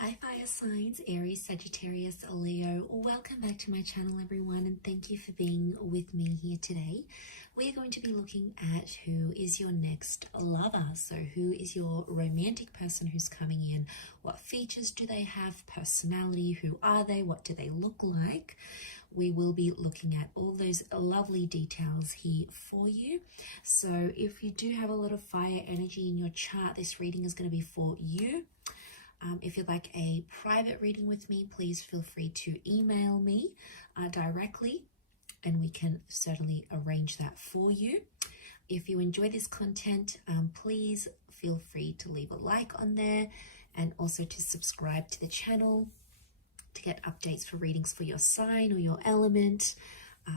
Hi fire signs, Aries, Sagittarius, Leo. Welcome back to my channel everyone, and thank you for being with me here today. We are going to be looking at who is your next lover. So who is your romantic person who's coming in? What features do they have? Personality, who are they? What do they look like? We will be looking at all those lovely details here for you. So if you do have a lot of fire energy in your chart, this reading is going to be for you. If you'd like a private reading with me, please feel free to email me directly, and we can certainly arrange that for you. If you enjoy this content, please feel free to leave a like on there and also to subscribe to the channel to get updates for readings for your sign or your element.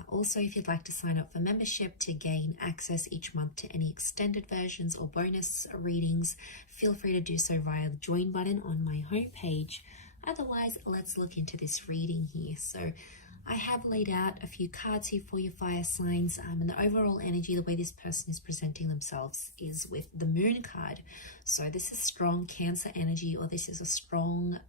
Also, if you'd like to sign up for membership to gain access each month to any extended versions or bonus readings, feel free to do so via the join button on my homepage. Otherwise, let's look into this reading here. So I have laid out a few cards here for your fire signs, and the overall energy, the way this person is presenting themselves is with the moon card. So this is strong Cancer energy, or this is a strong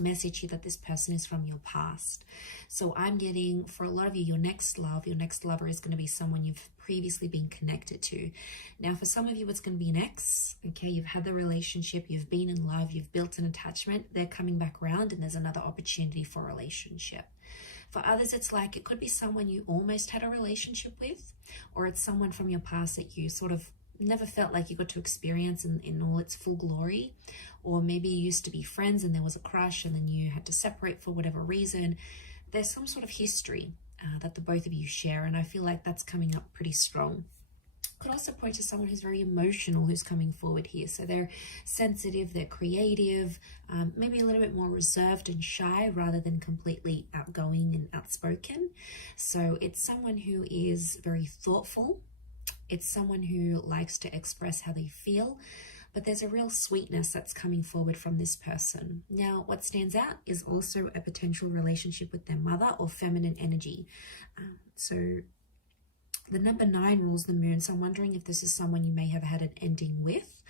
message here that this person is from your past. So I'm getting, for a lot of you, your next lover is going to be someone you've previously been connected to. Now for some of you, it's going to be an ex. Okay, you've had the relationship, you've been in love, you've built an attachment, they're coming back around and there's another opportunity for a relationship. For others, it's like it could be someone you almost had a relationship with, or it's someone from your past that you sort of never felt like you got to experience in all its full glory. Or maybe you used to be friends and there was a crush and then you had to separate for whatever reason. There's some sort of history that the both of you share, and I feel like that's coming up pretty strong. Could also point to someone who's very emotional who's coming forward here. So they're sensitive, they're creative, maybe a little bit more reserved and shy rather than completely outgoing and outspoken. So it's someone who is very thoughtful. It's someone who likes to express how they feel, but there's a real sweetness that's coming forward from this person. Now, what stands out is also a potential relationship with their mother or feminine energy. So the number 9 rules the moon. So I'm wondering if this is someone you may have had an ending with,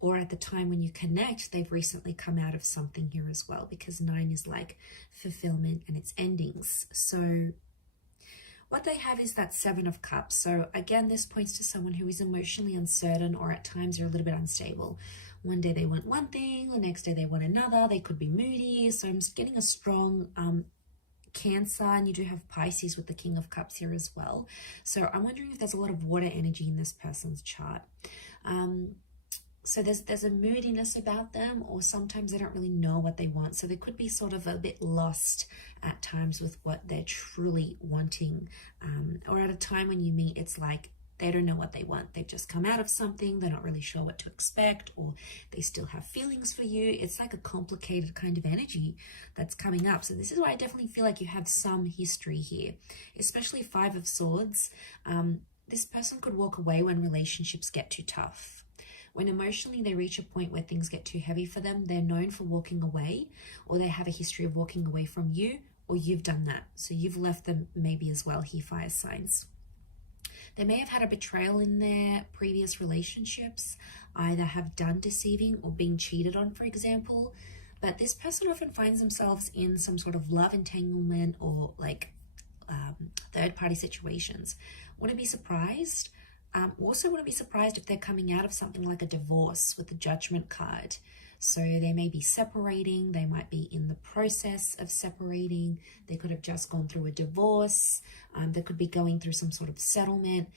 or at the time when you connect, they've recently come out of something here as well, because 9 is like fulfillment and its endings. So what they have is that 7 of Cups. So again, this points to someone who is emotionally uncertain, or at times they're a little bit unstable. One day they want one thing, the next day they want another. They could be moody. So I'm getting a strong Cancer, and you do have Pisces with the King of Cups here as well. So I'm wondering if there's a lot of water energy in this person's chart. So there's a moodiness about them, or sometimes they don't really know what they want. So they could be sort of a bit lost at times with what they're truly wanting. Or at a time when you meet, it's like they don't know what they want. They've just come out of something. They're not really sure what to expect, or they still have feelings for you. It's like a complicated kind of energy that's coming up. So this is why I definitely feel like you have some history here, especially 5 of Swords. This person could walk away when relationships get too tough. When emotionally they reach a point where things get too heavy for them, they're known for walking away, or they have a history of walking away from you, or you've done that. So you've left them maybe as well here, fire signs. They may have had a betrayal in their previous relationships, either have done deceiving or being cheated on, for example. But this person often finds themselves in some sort of love entanglement or like third-party situations. Wouldn't be surprised. Also wouldn't be surprised if they're coming out of something like a divorce with the Judgment card. So they may be separating, they might be in the process of separating, they could have just gone through a divorce, they could be going through some sort of settlement,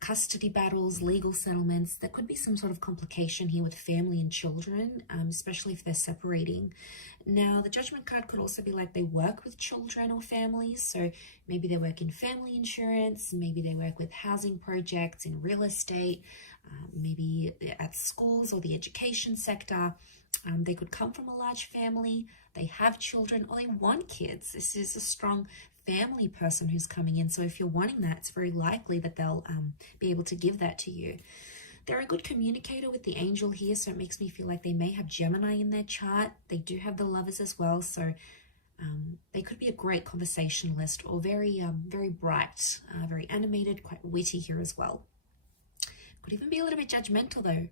custody battles, legal settlements. There could be some sort of complication here with family and children, especially if they're separating. Now, the Judgment card could also be like they work with children or families. So maybe they work in family insurance, maybe they work with housing projects in real estate, maybe at schools or the education sector. They could come from a large family, they have children, or they want kids. This is a strong family person who's coming in. So if you're wanting that, it's very likely that they'll be able to give that to you. They're a good communicator with the angel here, so it makes me feel like they may have Gemini in their chart. They do have the Lovers as well, so they could be a great conversationalist, or very bright, very animated, quite witty here as well. Could even be a little bit judgmental though.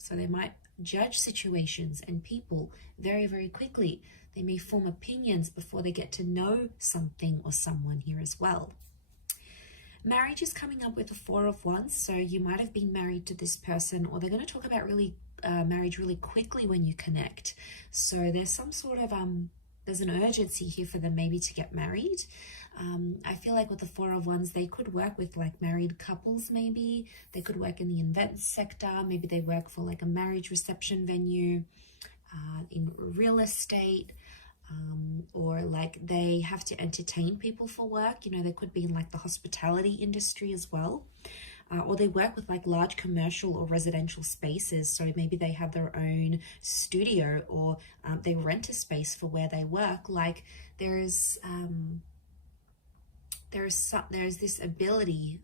So they might judge situations and people very, very quickly. They may form opinions before they get to know something or someone here as well. Marriage is coming up with the Four of Wands, so you might have been married to this person, or they're going to talk about marriage really quickly when you connect. So there's some sort of there's an urgency here for them maybe to get married. I feel like with the Four of Wands, they could work with like married couples maybe. They could work in the events sector. Maybe they work for like a marriage reception venue, in real estate, or like they have to entertain people for work. You know, they could be in like the hospitality industry as well. Or they work with like large commercial or residential spaces. So maybe they have their own studio, or they rent a space for where they work. Like there's this ability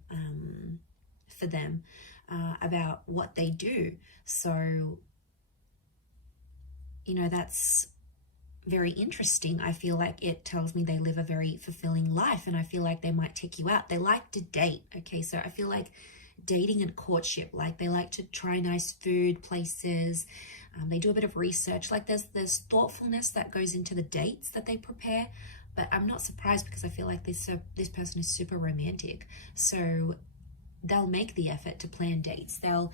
for them about what they do. So, you know, that's very interesting. I feel like it tells me they live a very fulfilling life, and I feel like they might take you out. They like to date. Okay, so I feel like dating and courtship, like they like to try nice food places. They do a bit of research. Like there's thoughtfulness that goes into the dates that they prepare. But I'm not surprised, because I feel like this person is super romantic. So they'll make the effort to plan dates. They'll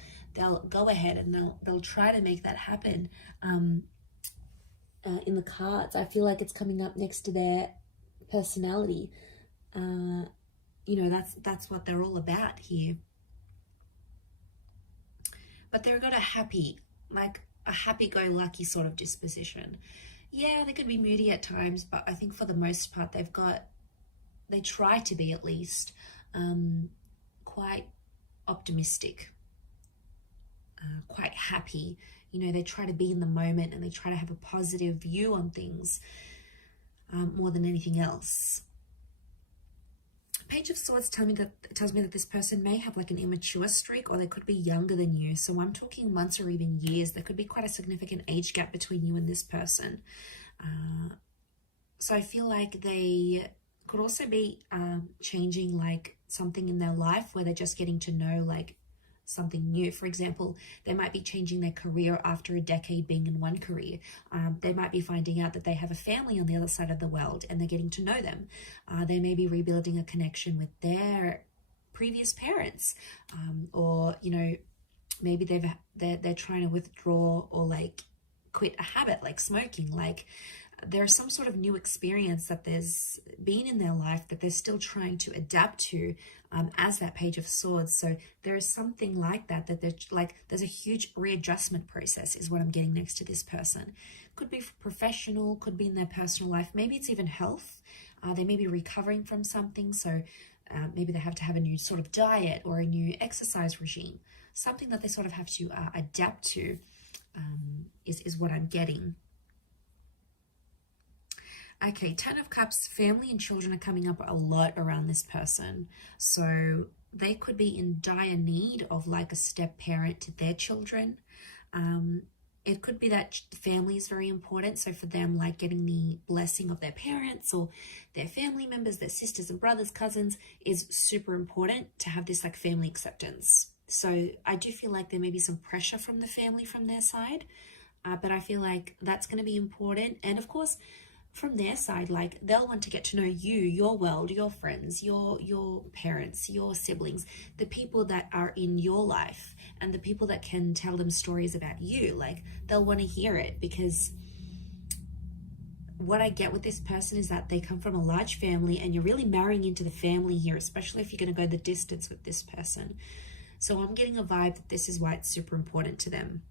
go ahead and they'll try to make that happen. In the cards, I feel like it's coming up next to their personality. You know, that's what they're all about here. But they've got a happy-go-lucky sort of disposition. Yeah, they could be moody at times, but I think for the most part, they try to be at least quite optimistic, quite happy. You know, they try to be in the moment, and they try to have a positive view on things more than anything else. Page of Swords tells me that this person may have like an immature streak, or they could be younger than you. So I'm talking months or even years. There could be quite a significant age gap between you and this person. So I feel like they could also be changing like something in their life, where they're just getting to know like something new. For example, they might be changing their career after a decade being in one career. They might be finding out that they have a family on the other side of the world, and they're getting to know them. They may be rebuilding a connection with their previous parents, or you know, maybe they're trying to withdraw or like quit a habit like smoking. Like there's some sort of new experience that there's been in their life that they're still trying to adapt to, as that Page of Swords. So there is something like that there's a huge readjustment process is what I'm getting next to this person. Could be professional, could be in their personal life. Maybe it's even health. They may be recovering from something. So maybe they have to have a new sort of diet or a new exercise regime. Something that they sort of have to adapt to is what I'm getting. Okay, Ten of Cups, family and children are coming up a lot around this person. So they could be in dire need of like a step parent to their children. It could be that family is very important. So for them, like getting the blessing of their parents or their family members, their sisters and brothers, cousins, is super important to have this like family acceptance. So I do feel like there may be some pressure from the family from their side, but I feel like that's going to be important. And of course, from their side, like they'll want to get to know you, your world, your friends, your parents, your siblings, the people that are in your life, and the people that can tell them stories about you. Like they'll want to hear it, because what I get with this person is that they come from a large family, and you're really marrying into the family here, especially if you're going to go the distance with this person. So I'm getting a vibe that this is why it's super important to them.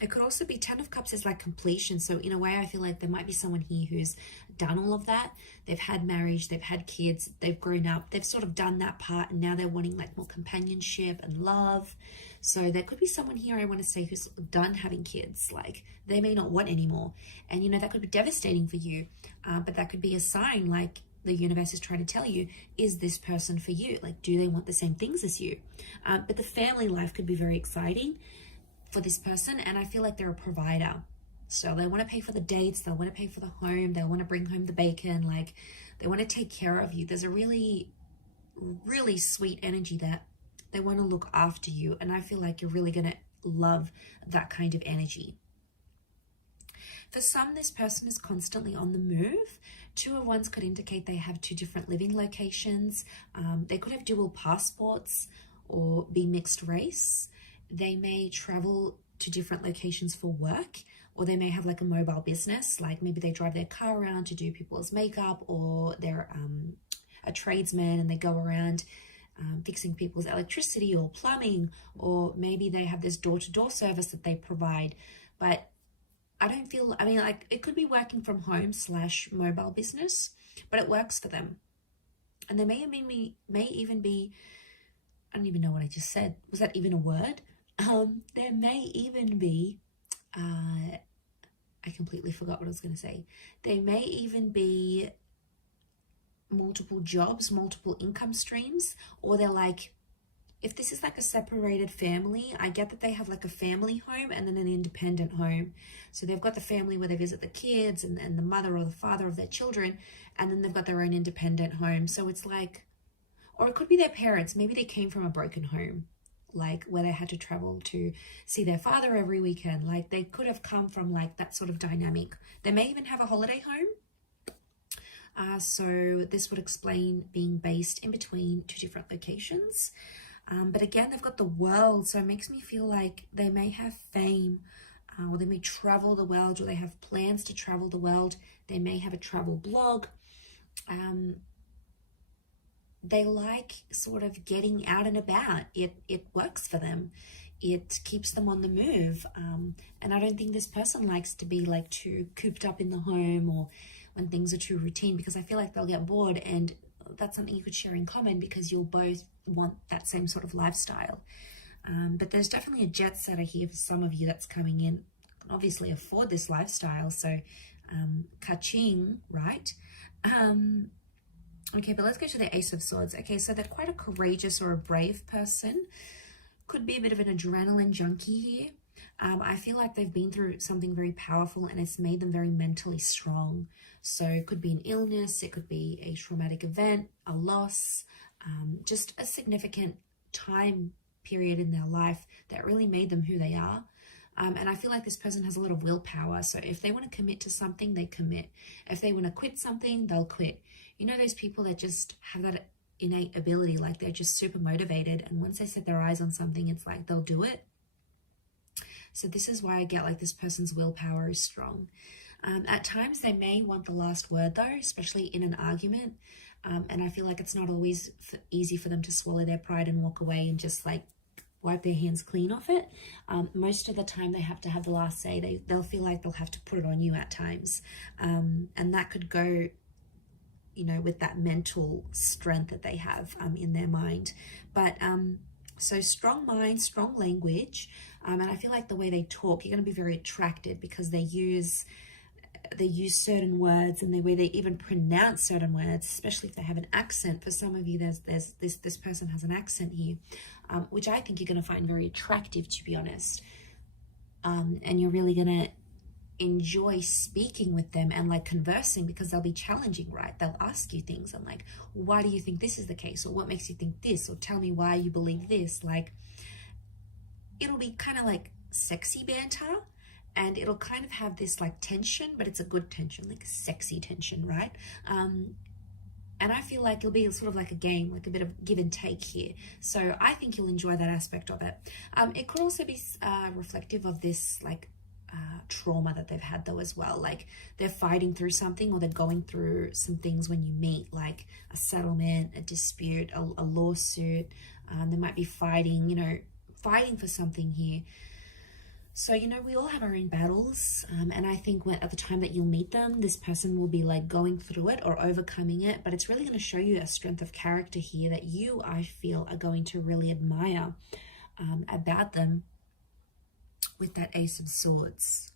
It could also be Ten of Cups is like completion. So in a way, I feel like there might be someone here who's done all of that. They've had marriage, they've had kids, they've grown up, they've sort of done that part, and now they're wanting like more companionship and love. So there could be someone here, I want to say, who's done having kids. Like they may not want anymore. And you know, that could be devastating for you, but that could be a sign, like the universe is trying to tell you, is this person for you? Like, do they want the same things as you? But the family life could be very exciting for this person, and I feel like they're a provider. So they want to pay for the dates, they'll want to pay for the home, they'll want to bring home the bacon, like they want to take care of you. There's a really, really sweet energy that they want to look after you, and I feel like you're really going to love that kind of energy. For some, this person is constantly on the move. 2 of Wands could indicate they have 2 different living locations. They could have dual passports or be mixed race. They may travel to different locations for work, or they may have like a mobile business, like maybe they drive their car around to do people's makeup, or they're a tradesman and they go around fixing people's electricity or plumbing, or maybe they have this door-to-door service that they provide. But I don't feel, I mean, like it could be working from home / mobile business, but it works for them. And there may even be, I don't even know what I just said. Was that even a word? There may even be, I completely forgot what I was going to say. There may even be multiple jobs, multiple income streams, or they're like, if this is like a separated family, I get that they have like a family home and then an independent home. So they've got the family where they visit the kids and the mother or the father of their children, and then they've got their own independent home. So it's like, or it could be their parents. Maybe they came from a broken home, like where they had to travel to see their father every weekend. Like they could have come from like that sort of dynamic. They may even have a holiday home. So this would explain being based in between 2 different locations. But again, they've got the world, so it makes me feel like they may have fame, or they may travel the world, or they have plans to travel the world. They may have a travel blog. They like sort of getting out and about. It works for them. It keeps them on the move. And I don't think this person likes to be like too cooped up in the home, or when things are too routine, because I feel like they'll get bored, and that's something you could share in common because you'll both want that same sort of lifestyle. But there's definitely a jet setter here for some of you that's coming in. Can obviously afford this lifestyle, so ka-ching, right? Okay, but let's go to the Ace of Swords. Okay, so they're quite a courageous or a brave person. Could be a bit of an adrenaline junkie here. I feel like they've been through something very powerful and it's made them very mentally strong. So it could be an illness, it could be a traumatic event, a loss, just a significant time period in their life that really made them who they are. And I feel like this person has a lot of willpower. So if they want to commit to something, they commit. If they want to quit something, they'll quit. You know, those people that just have that innate ability, like they're just super motivated. And once they set their eyes on something, it's like they'll do it. So this is why I get like this person's willpower is strong. At times they may want the last word though, especially in an argument. And I feel like it's not always easy for them to swallow their pride and walk away and just like wipe their hands clean off it. Most of the time they have to have the last say. They'll feel like they'll have to put it on you at times. And that could go, you know, with that mental strength that they have in their mind. But so strong mind, strong language. And I feel like the way they talk, you're going to be very attracted because they use certain words, and the way they even pronounce certain words, especially if they have an accent. For some of you, this person has an accent here, which I think you're going to find very attractive, to be honest. And you're really going to enjoy speaking with them and like conversing, because they'll be challenging, right? They'll ask you things and like, why do you think this is the case? Or what makes you think this? Or tell me why you believe this. Like, it'll be kind of like sexy banter. And it'll kind of have this like tension, but it's a good tension, like a sexy tension, right? And I feel like it'll be sort of like a game, like a bit of give and take here. So I think you'll enjoy that aspect of it. It could also be reflective of this like trauma that they've had though as well. Like they're fighting through something, or they're going through some things when you meet, like a settlement, a dispute, a lawsuit. They might be fighting, you know, fighting for something here. So, you know, we all have our own battles, and I think at the time that you'll meet them, this person will be like going through it or overcoming it, but it's really going to show you a strength of character here that you, I feel, are going to really admire about them with that Ace of Swords.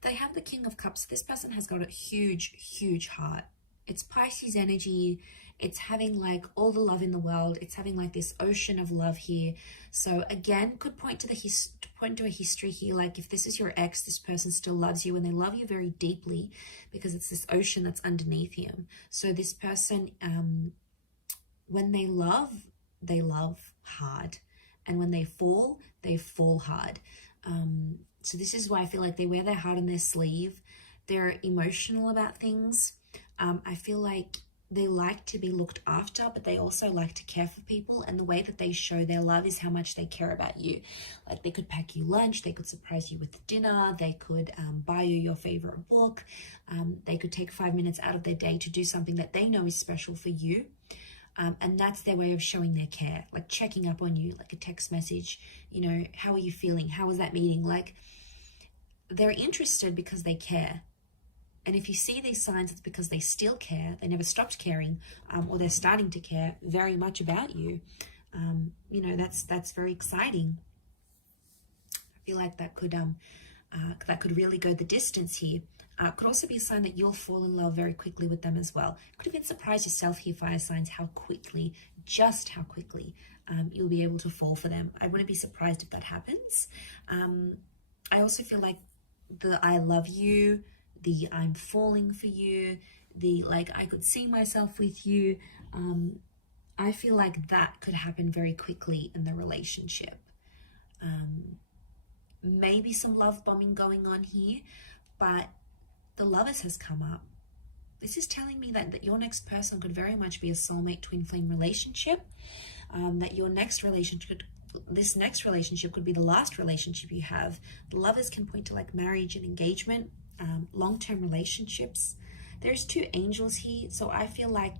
They have the King of Cups. This person has got a huge, huge heart. It's Pisces energy. It's having like all the love in the world. It's having like this ocean of love here. So again, could point to a history here. Like if this is your ex, this person still loves you, and they love you very deeply because it's this ocean that's underneath him. So this person, when they love, they love hard. And when they fall hard. So this is why I feel like they wear their heart on their sleeve. They're emotional about things. I feel like they like to be looked after, but they also like to care for people. And the way that they show their love is how much they care about you. Like they could pack you lunch, they could surprise you with dinner, they could buy you your favorite book. They could take 5 minutes out of their day to do something that they know is special for you. And that's their way of showing their care, like checking up on you, like a text message, you know, how are you feeling? How was that meeting? Like they're interested because they care. And if you see these signs, it's because they still care. They never stopped caring, or they're starting to care very much about you. You know, that's very exciting. I feel like that could really go the distance here. Could also be a sign that you'll fall in love very quickly with them as well. Could even surprise yourself here, fire signs, just how quickly you'll be able to fall for them. I wouldn't be surprised if that happens. I also feel like the I love you, the I'm falling for you, the like I could see myself with you. I feel like that could happen very quickly in the relationship. Maybe some love bombing going on here, but the Lovers has come up. This is telling me that your next person could very much be a soulmate twin flame relationship, that your next relationship, this next relationship could be the last relationship you have. The Lovers can point to like marriage and engagement, long-term relationships. There's 2 angels here, so I feel like,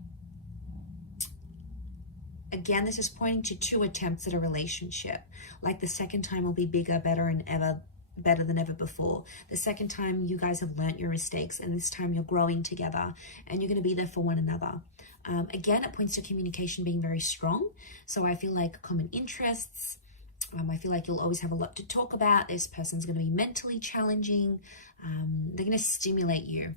again, this is pointing to 2 attempts at a relationship. Like the second time will be bigger, better than ever before. The second time you guys have learnt your mistakes, and this time you're growing together and you're going to be there for one another. Again, it points to communication being very strong. So I feel like common interests. I feel like you'll always have a lot to talk about. This person's going to be mentally challenging. They're going to stimulate you.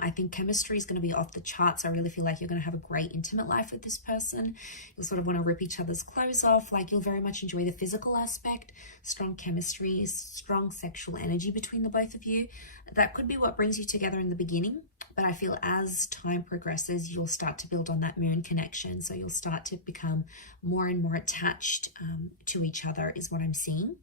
I think chemistry is going to be off the charts. I really feel like you're going to have a great intimate life with this person. You'll sort of want to rip each other's clothes off. Like you'll very much enjoy the physical aspect, strong chemistry, strong sexual energy between the both of you. That could be what brings you together in the beginning. But I feel as time progresses, you'll start to build on that moon connection. So you'll start to become more and more attached to each other is what I'm seeing.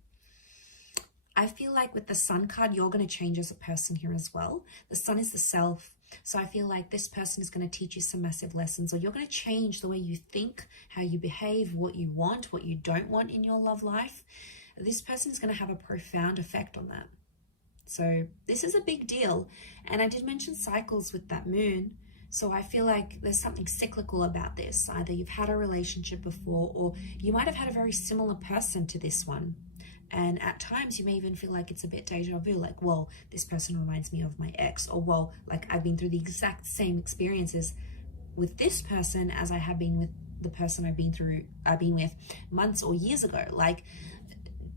I feel like with the Sun card, you're going to change as a person here as well. The Sun is the self. So I feel like this person is going to teach you some massive lessons, or you're going to change the way you think, how you behave, what you want, what you don't want in your love life. This person is going to have a profound effect on that. So this is a big deal. And I did mention cycles with that moon. So I feel like there's something cyclical about this. Either you've had a relationship before, or you might have had a very similar person to this one. And at times you may even feel like it's a bit deja vu, like, well, this person reminds me of my ex, or well, like I've been through the exact same experiences with this person as I have been with the person I've been with months or years ago. Like,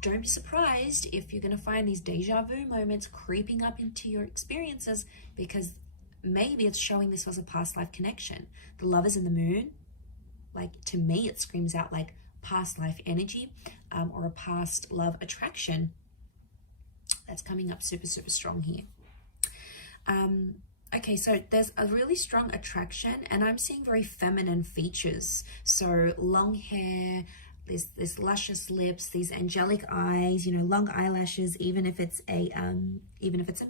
don't be surprised if you're going to find these deja vu moments creeping up into your experiences, because maybe it's showing this was a past life connection. The Lovers in the moon, like to me, it screams out like past life energy, or a past love attraction that's coming up super, super strong here. Okay, so there's a really strong attraction, and I'm seeing very feminine features. So long hair, this luscious lips, these angelic eyes, you know, long eyelashes, even if it's a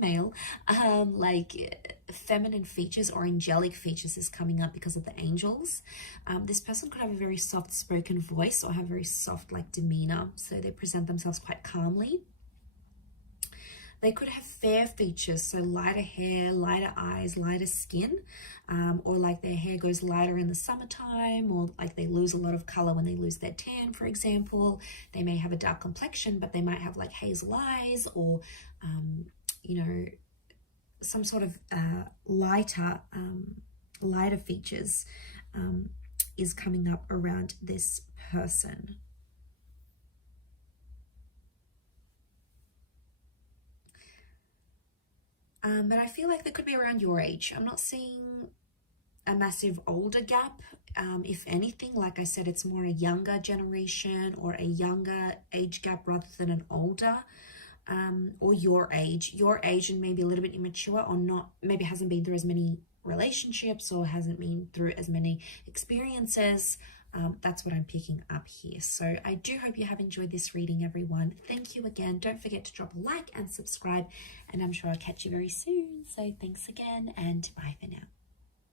male, like feminine features or angelic features is coming up because of the angels. This person could have a very soft spoken voice or have very soft like demeanor, so they present themselves quite calmly. They could have fair features, so lighter hair, lighter eyes, lighter skin, or like their hair goes lighter in the summertime, or like they lose a lot of color when they lose their tan, for example. They may have a dark complexion, but they might have like hazel eyes, or, you know, some sort of lighter features is coming up around this person. But I feel like they could be around your age. I'm not seeing a massive older gap. If anything, like I said, it's more a younger generation or a younger age gap rather than an older, or your age and maybe a little bit immature, or not, maybe hasn't been through as many relationships or hasn't been through as many experiences. That's what I'm picking up here. So I do hope you have enjoyed this reading, everyone. Thank you again. Don't forget to drop a like and subscribe, and I'm sure I'll catch you very soon. So thanks again, and bye for now.